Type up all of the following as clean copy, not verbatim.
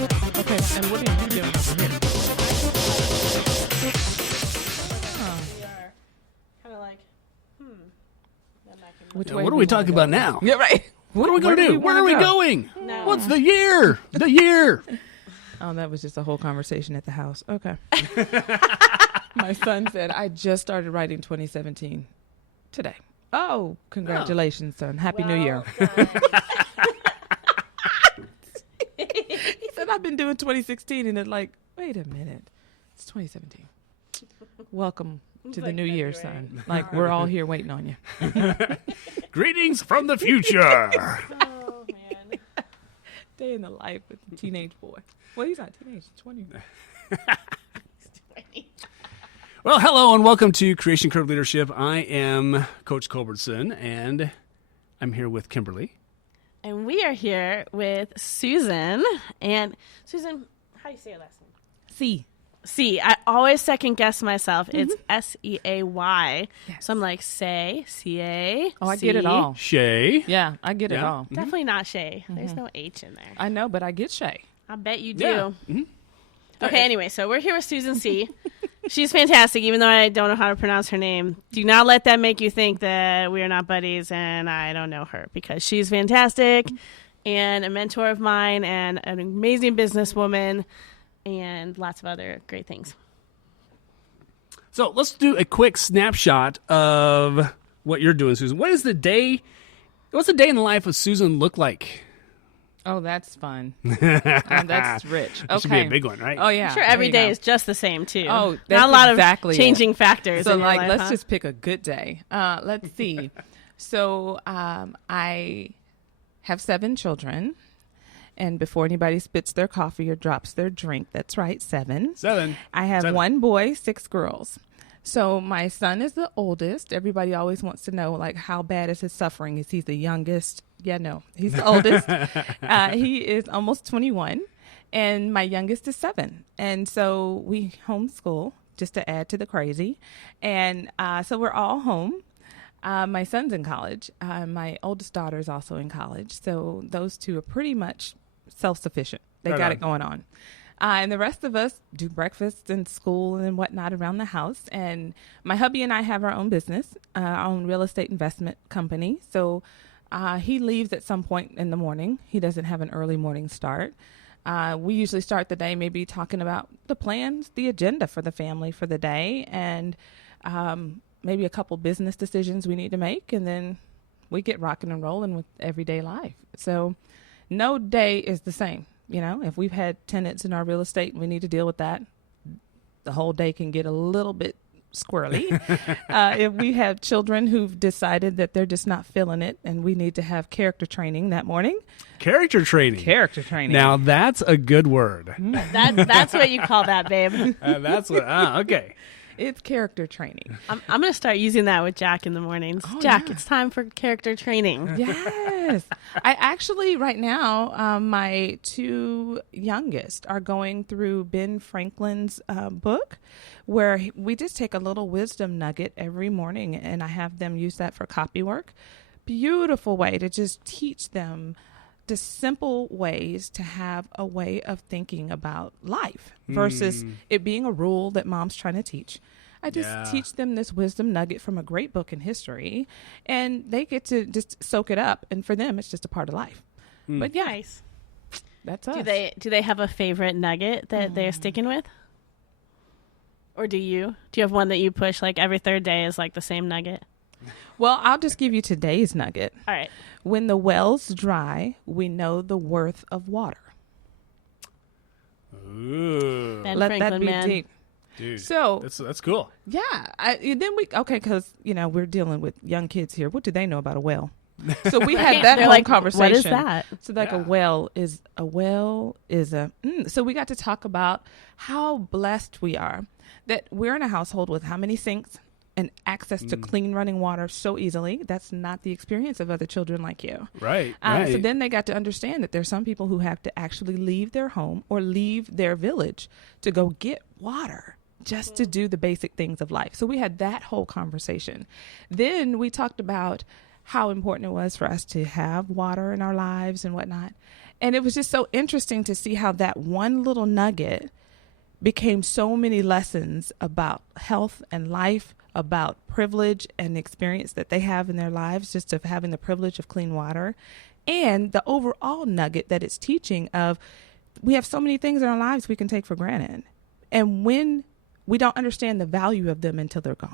Okay, and what are you doing over here? We are kind of like, Which Yeah, way what are do we wanna talking go? about now? Yeah, right. What are we going to do? Where are we going? No. What's the year? The year. Oh, that was just a whole conversation at the house. Okay. My son said, I just started writing 2017 today. Oh, congratulations, son. Happy New Year. He said, I've been doing 2016. And it's like, wait a minute. It's 2017. Welcome to the like new year, February. son. Like, we're all here waiting on you. Greetings from the future. Oh, man. Day in the life with a teenage boy. Well, he's not teenage. He's 20. Well, hello and welcome to Creation Curve Leadership. I am Coach Culbertson, and I'm here with Kimberly. And we are here with Susan. And Susan, how do you say your last name? C. C. I always second guess myself. It's Seay. Yes. So I'm like, Say, C-A. Oh, I get it all. Shay. Yeah, I get it Yeah. all. Definitely not Shay. There's no H in there. I know, but I get Shay. I bet you do. Yeah. Mhm. Okay, anyway, so we're here with Susan C. She's fantastic, even though I don't know how to pronounce her name. Do not let that make you think that we are not buddies and I don't know her, because she's fantastic and a mentor of mine and an amazing businesswoman and lots of other great things. So let's do a quick snapshot of what you're doing, Susan. What's the day in the life of Susan look like? Oh, that's fun. That's rich. That should be a big one, right? Oh, yeah. I'm sure There every you day go. is just the same, too. Oh, not that's a lot exactly of changing factors. So, in your like, life, let's huh? just pick a good day. Let's see. So, I have 7 children. And before anybody spits their coffee or drops their drink, that's right, 7. 7. I have 7. 1 boy, 6 girls. So my son is the oldest. Everybody always wants to know, like, how bad is his suffering? Is he the youngest? Yeah, no, he's the oldest. He is almost 21, and my youngest is 7. And so we homeschool, just to add to the crazy. And so we're all home. My son's in college. My oldest daughter is also in college. So those two are pretty much self-sufficient. They Right got on. it going on. And the rest of us do breakfast and school and whatnot around the house. And my hubby and I have our own business, our own real estate investment company. So he leaves at some point in the morning. He doesn't have an early morning start. We usually start the day maybe talking about the plans, the agenda for the family for the day, and maybe a couple business decisions we need to make. And then we get rocking and rolling with everyday life. So no day is the same. You know, if we've had tenants in our real estate and we need to deal with that, the whole day can get a little bit squirrely. If we have children who've decided that they're just not feeling it and we need to have character training that morning. Character training. Character training. Now, that's a good word. That's what you call that, babe. That's what, okay. It's character training. I'm going to start using that with Jack in the mornings. Oh, Jack, yeah. it's time for character training. Yes. I actually, right now, my 2 youngest are going through Ben Franklin's book, where we just take a little wisdom nugget every morning, and I have them use that for copy work. Beautiful way to just teach them the simple ways to have a way of thinking about life versus it being a rule that mom's trying to teach. I just teach them this wisdom nugget from a great book in history, and they get to just soak it up. And for them, it's just a part of life. But yeah, Nice. that's us. Do they have a favorite nugget that they're sticking with? Or do you? Do you have one that you push like every third day is like the same nugget? Well, I'll just give you today's nugget. All right. When the well's dry, we know the worth of water. Ooh. Ben Let Franklin, that be man. deep. Dude, So, that's cool. yeah, because, we're dealing with young kids here. What do they know about a well? So we had that They're whole like, conversation. what is that? So like a well is so we got to talk about how blessed we are that we're in a household with how many sinks and access to clean running water so easily. That's not the experience of other children like you. Right. So then they got to understand that there's some people who have to actually leave their home or leave their village to go get water just to do the basic things of life. So we had that whole conversation. Then we talked about how important it was for us to have water in our lives and whatnot. And it was just so interesting to see how that one little nugget became so many lessons about health and life, about privilege and experience that they have in their lives, just of having the privilege of clean water, and the overall nugget that it's teaching of we have so many things in our lives we can take for granted. And when we don't understand the value of them until they're gone.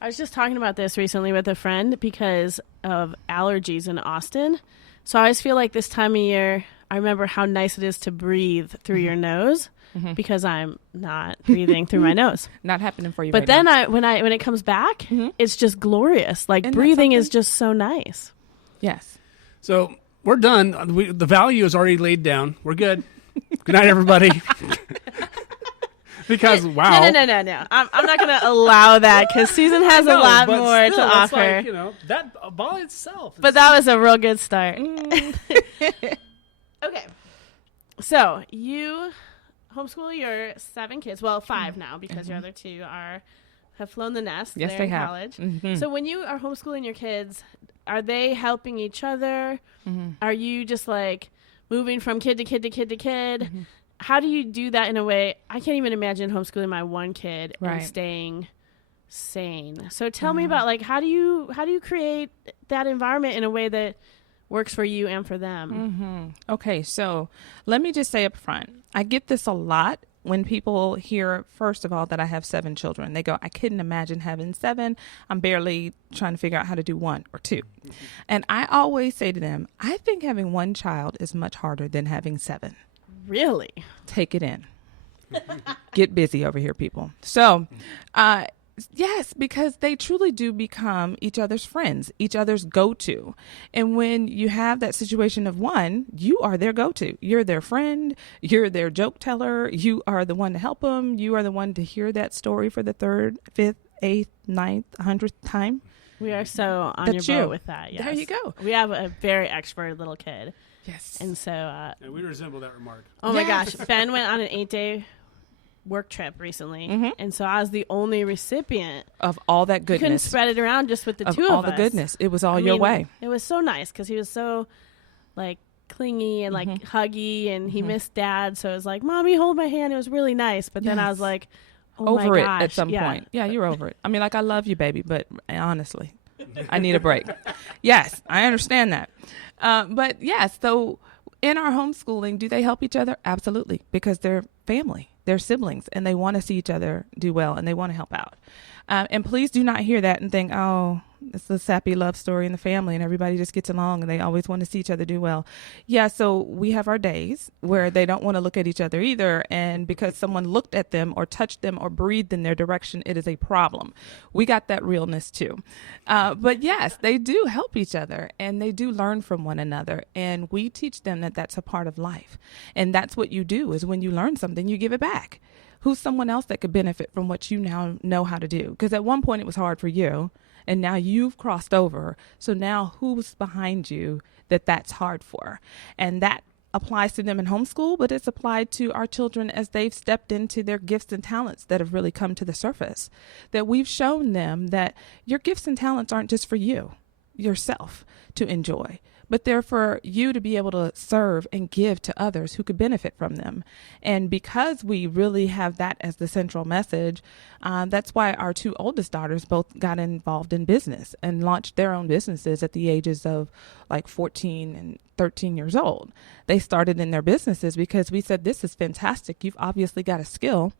I was just talking about this recently with a friend because of allergies in Austin. So I always feel like this time of year, I remember how nice it is to breathe through your nose because I'm not breathing through my nose. Not happening for you. But right then now. when it comes back, it's just glorious. Like Isn't that breathing is something? just so nice. Yes. So we're done. The value is already laid down. We're good. Good night, everybody. Because wow. No. I'm not going to allow that because Susan has a lot but more still, to it's offer. like, you know, that by itself. But that was a real good start. Okay. So you homeschool your 7 kids. Well, 5 now because your other 2 have flown the nest. Yes, They're they in have. college. Mhm. So when you are homeschooling your kids, are they helping each other? Are you just like moving from kid to kid to kid to kid? How do you do that in a way? I can't even imagine homeschooling my one kid and Right. staying sane. So tell me about like how do you create that environment in a way that works for you and for them? Okay, so let me just say up front, I get this a lot when people hear, first of all, that I have 7 children. They go, I couldn't imagine having 7. I'm barely trying to figure out how to do 1 or 2. And I always say to them, I think having 1 child is much harder than having 7. Really? Take it in. Get busy over here, people. So, yes, because they truly do become each other's friends, each other's go-to. And when you have that situation of 1, you are their go-to. You're their friend. You're their joke teller. You are the one to help them. You are the one to hear that story for the 3rd, 5th, 8th, 9th, 100th time. We are so on That's your boat you. with that. Yes. There you go. We have a very extroverted little kid. Yes. And so, And we resemble that remark. oh my Yes. gosh, Ben went on an 8-day work trip recently. And so I was the only recipient. Of all that You couldn't goodness. spread it around just with the Of 2 all of the us. goodness. It was all I your mean, way. It was so nice because he was so like clingy and like huggy, and he missed Dad. So it was like, Mommy, hold my hand. It was really nice. But then I was Yes. like, oh Over my it gosh. at some point. Yeah, you're over it. I mean, like, I love you, baby, but honestly, I need a break. Yes, I understand that. But yes, so in our homeschooling, do they help each other? Absolutely, because they're family, they're siblings, and they want to see each other do well, and they want to help out. And please do not hear that and think, oh, it's a sappy love story in the family and everybody just gets along and they always want to see each other do well. Yeah, so we have our days where they don't want to look at each other either. And because someone looked at them or touched them or breathed in their direction, it is a problem. We got that realness too. But yes, they do help each other and they do learn from one another. And we teach them that that's a part of life. And that's what you do is when you learn something, you give it back. Who's someone else that could benefit from what you now know how to do? Because at one point it was hard for you, and now you've crossed over. So now who's behind you that that's hard for? And that applies to them in homeschool, but it's applied to our children as they've stepped into their gifts and talents that have really come to the surface. That we've shown them that your gifts and talents aren't just for you, yourself, to enjoy, but they're for you to be able to serve and give to others who could benefit from them. And because we really have that as the central message, that's why our 2 oldest daughters both got involved in business and launched their own businesses at the ages of like 14 and 13 years old. They started in their businesses because we said, this is fantastic. You've obviously got a skill.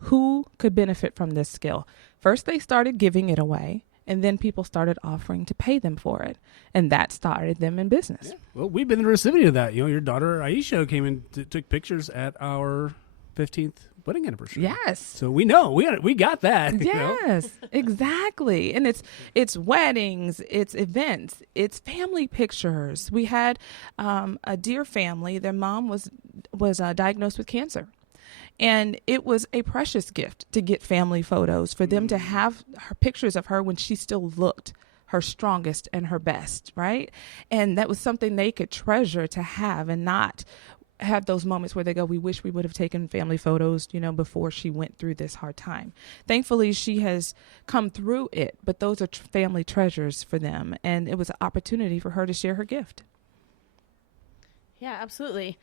Who could benefit from this skill? First, they started giving it away. And then people started offering to pay them for it. And that started them in business. Yeah. Well, we've been the recipient of that. You know, your daughter Aisha came and took pictures at our 15th wedding anniversary. Yes. So we know we got that. You know? Yes, exactly. And it's weddings, it's events, it's family pictures. We had a dear family. Their mom was diagnosed with cancer. And it was a precious gift to get family photos, for them to have her pictures of her when she still looked her strongest and her best, right? And that was something they could treasure to have and not have those moments where they go, we wish we would have taken family photos, before she went through this hard time. Thankfully, she has come through it, but those are family treasures for them. And it was an opportunity for her to share her gift. Yeah, absolutely.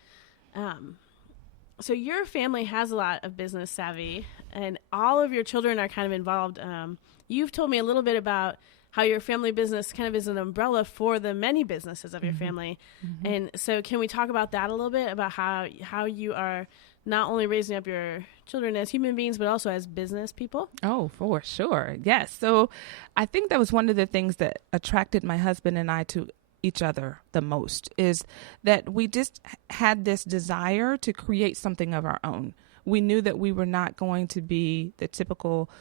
So your family has a lot of business savvy, and all of your children are kind of involved. You've told me a little bit about how your family business kind of is an umbrella for the many businesses of your family. And so can we talk about that a little bit, about how you are not only raising up your children as human beings, but also as business people? Oh, for sure. Yes. So I think that was one of the things that attracted my husband and I to each other the most, is that we just had this desire to create something of our own. We knew that we were not going to be the typical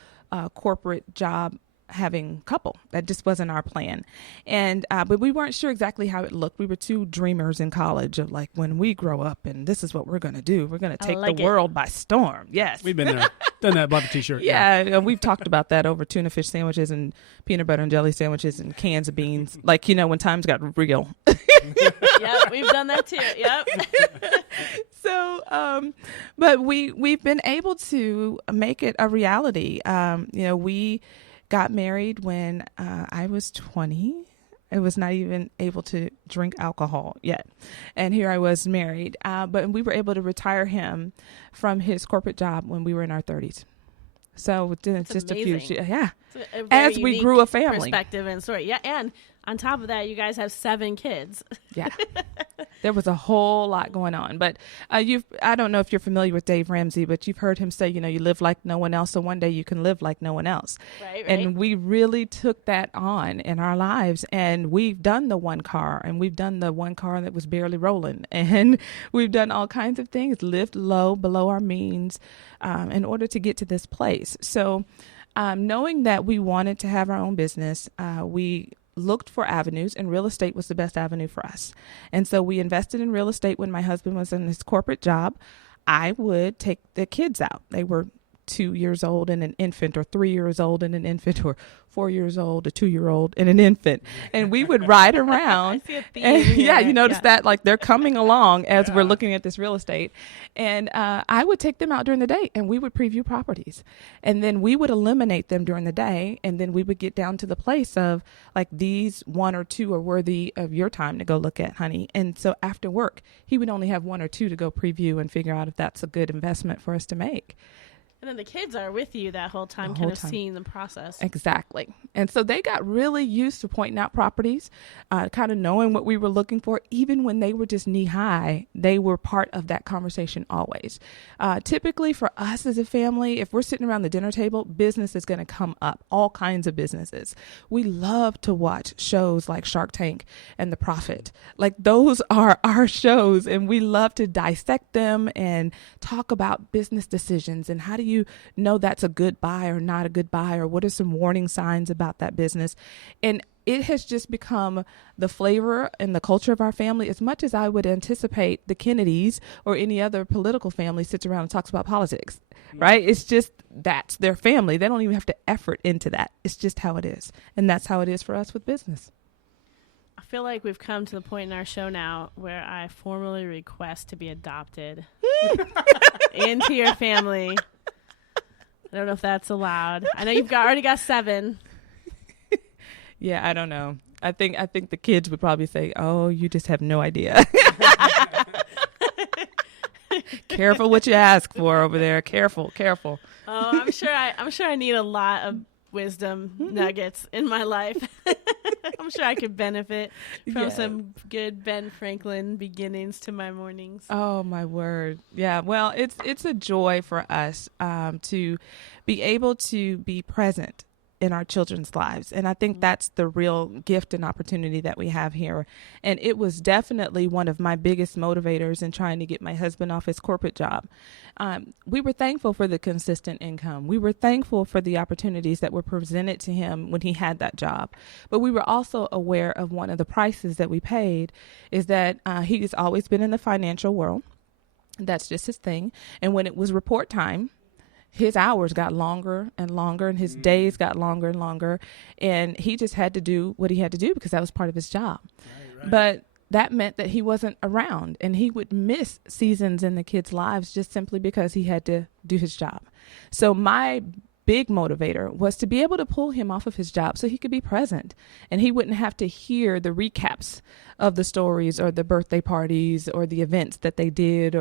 corporate job having couple. That just wasn't our plan. And but we weren't sure exactly how it looked. We were two dreamers in college of like, when we grow up and this is what we're going to do. We're going to take the world by storm. Yes. We've been there. Done that, bought the t-shirt. Yeah, we've talked about that over tuna fish sandwiches and peanut butter and jelly sandwiches and cans of beans. Like, when times got real. Yep, we've done that too. Yep. So, but we've been able to make it a reality. We got married when I was 20. I was not even able to drink alcohol yet. And here I was married. But we were able to retire him from his corporate job when we were in our 30s. So it's just amazing. a few, yeah. A very As we unique grew a family. Perspective and story. Yeah, and on top of that, you guys have 7 kids. Yeah. There was a whole lot going on. But I don't know if you're familiar with Dave Ramsey, but you've heard him say, you live like no one else, so one day you can live like no one else. Right. And we really took that on in our lives. And we've done the one car, and we've done the one car that was barely rolling. And we've done all kinds of things, lived low, below our means, in order to get to this place. So knowing that we wanted to have our own business, we looked for avenues, and real estate was the best avenue for us. And so we invested in real estate when my husband was in his corporate job. I would take the kids out. They were 2 years old and an infant, or 3 years old and an infant, or 4 years old, a 2-year-old and an infant. And we would ride around. I see a theme And, here. you notice that, like, they're coming along as we're looking at this real estate. And I would take them out during the day, and we would preview properties. And then we would eliminate them during the day. And then we would get down to the place of, like, these 1 or 2 are worthy of your time to go look at, honey. And so after work, he would only have 1 or 2 to go preview and figure out if that's a good investment for us to make. And then the kids are with you that whole time, The whole kind of time. seeing the process. Exactly. And so they got really used to pointing out properties, kind of knowing what we were looking for. Even when they were just knee high, they were part of that conversation always. Typically for us as a family, if we're sitting around the dinner table, business is going to come up, all kinds of businesses. We love to watch shows like Shark Tank and The Profit. Like, those are our shows, and we love to dissect them and talk about business decisions and how do you know that's a good buy or not a good buy, or what are some warning signs about that business. And it has just become the flavor and the culture of our family, as much as I would anticipate the Kennedys or any other political family sits around and talks about politics, right? It's just, that's their family. They don't even have to effort into that. It's just how it is. And that's how it is for us with business. I feel like we've come to the point in our show now where I formally request to be adopted into your family. I don't know if that's allowed. I know you've already got 7. Yeah, I don't know. I think the kids would probably say, "Oh, you just have no idea." Careful what you ask for over there. Careful. Oh, I'm sure I need a lot of wisdom nuggets in my life. I'm sure I could benefit from some good Ben Franklin beginnings to my mornings. Oh, my word. Yeah. Well, it's a joy for us to be able to be present in our children's lives. And I think that's the real gift and opportunity that we have here. And it was definitely one of my biggest motivators in trying to get my husband off his corporate job. We were thankful for the consistent income. We were thankful for the opportunities that were presented to him when he had that job. But we were also aware of one of the prices that we paid is that he's always been in the financial world. That's just his thing. And when it was report time, his hours got longer and longer, and his days got longer and longer, and he just had to do what he had to do because that was part of his job. Right. But that meant that he wasn't around, and he would miss seasons in the kids' lives just simply because he had to do his job. So my big motivator was to be able to pull him off of his job so he could be present and he wouldn't have to hear the recaps of the stories or the birthday parties or the events that they did